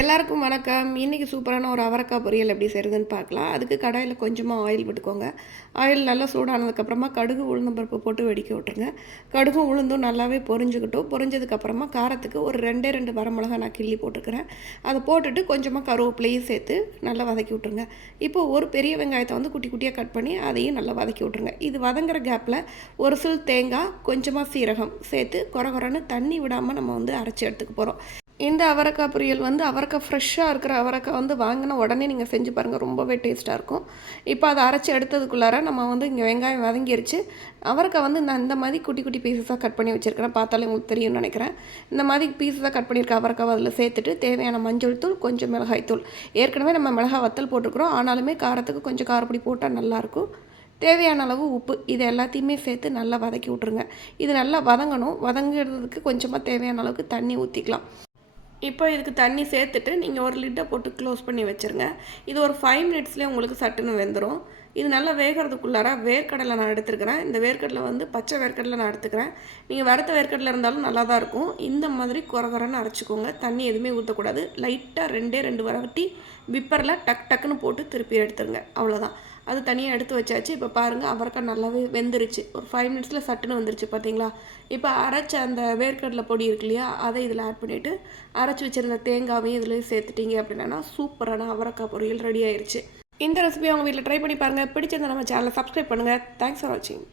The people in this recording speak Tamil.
எல்லாருக்கும் வணக்கம். இன்றைக்கி சூப்பரான ஒரு அவரைக்காய் பொரியல் எப்படி செய்கிறதுன்னு பார்க்கலாம். அதுக்கு கடாயில் கொஞ்சமாக ஆயில் விட்டுக்கோங்க. ஆயில் நல்லா சூடானதுக்கப்புறமா கடுகு உளுந்தும் பருப்பு போட்டு வெடிக்க விட்டுருங்க. கடுகும் உளுந்தும் நல்லாவே பொரிஞ்சுக்கிட்டும் பொரிஞ்சதுக்கப்புறமா காரத்துக்கு ஒரு ரெண்டே ரெண்டு வரமிளகா நான் கிள்ளி போட்டுக்கிறேன். அதை போட்டுட்டு கொஞ்சமாக கருவேப்பிலையும் சேர்த்து நல்லா வதக்கி விட்ருங்க இப்போ ஒரு பெரிய வெங்காயத்தை வந்து குட்டி குட்டியாக கட் பண்ணி அதையும் நல்லா வதக்கி விட்ருங்க இது வதங்குற கேப்பில் ஒரு சில் தேங்காய் கொஞ்சமாக சீரகம் சேர்த்து குறை குறைன்னு தண்ணி விடாமல் நம்ம வந்து அரைச்சி எடுத்துக்க போகிறோம் இந்த அவரைக்காய் பொரியல் வந்து அவரைக்காய் ஃப்ரெஷ்ஷாக இருக்கிற அவரைக்காய் வந்து வாங்கின உடனே நீங்கள் செஞ்சு பாருங்கள் ரொம்பவே டேஸ்ட்டாக இருக்கும். இப்போ அதை அரைச்சி எடுத்ததுக்குள்ளார நம்ம வந்து இங்கே வெங்காயம் வதங்கிருச்சு. அவரைக்காய் வந்து நான் இந்த மாதிரி குட்டி குட்டி பீசஸாக கட் பண்ணி வச்சுருக்கிறேன். பார்த்தாலே உங்களுக்கு தெரியும்னு நினைக்கிறேன். இந்த மாதிரி பீஸஸாக கட் பண்ணியிருக்க அவரைக்காய் அதில் சேர்த்துட்டு தேவையான மஞ்சள் தூள் கொஞ்சம் மிளகாய் தூள். ஏற்கனவே நம்ம மிளகாய் வத்தல் போட்டிருக்கிறோம். ஆனாலுமே காரத்துக்கு கொஞ்சம் காரப்பொடி போட்டால் நல்லாயிருக்கும் தேவையான அளவு உப்பு இது எல்லாத்தையுமே சேர்த்து நல்லா வதக்கி விட்ருங்க இது நல்லா வதங்கணும். வதங்கிறதுக்கு கொஞ்சமாக தேவையான அளவுக்கு தண்ணி ஊற்றிக்கலாம் இப்போ இதுக்கு தண்ணி சேர்த்துட்டு நீங்கள் ஒரு லிட்டை போட்டு க்ளோஸ் பண்ணி வச்சுருங்க. இது ஒரு ஃபைவ் மினிட்ஸ்லேயே உங்களுக்கு சட்டுன்னு வெந்துடும் இது நல்லா வேகிறதுக்குள்ளார வேர்க்கடலை நான் எடுத்துருக்கிறேன். இந்த வேர்க்கடலை வந்து பச்சை வேர்க்கடலை நான் எடுத்துக்கிறேன். நீங்கள் வறுத்த வேர்க்கடலை இருந்தாலும் நல்லா தான் இருக்கும். இந்த மாதிரி குறகுறன்னு அரைச்சிக்கோங்க. தண்ணி எதுவுமே ஊற்றக்கூடாது லைட்டாக ரெண்டே ரெண்டு வரவட்டி விப்பரில் டக் டக்குன்னு போட்டு திருப்பி எடுத்துருங்க. அவ்வளோதான் அது தனியாக எடுத்து வச்சாச்சு. இப்போ பாருங்கள் அவரைக்காய் நல்லாவே வெந்துருச்சு. ஒரு ஃபைவ் மினிட்ஸில் சட்டுன்னு வந்துருச்சு பார்த்தீங்களா இப்போ அரைச்ச அந்த வேர்க்கடலை பொடி இருக்கு இல்லையா அதை இதில் ஆட் பண்ணிவிட்டு அரைச்சி வச்சிருந்த தேங்காவையும் இதில் சேர்த்துட்டீங்க அப்படின்னா சூப்பரான அவரைக்காய் பொரியல் ரெடி ஆயிடுச்சு இந்த ரெசிபி அவங்க வீட்டில் ட்ரை பண்ணி பாருங்கள் பிடிச்சிருந்தா நம்ம சேனலை சப்ஸ்கிரைப் பண்ணுங்கள் தேங்க்ஸ் ஃபார் வாட்சிங்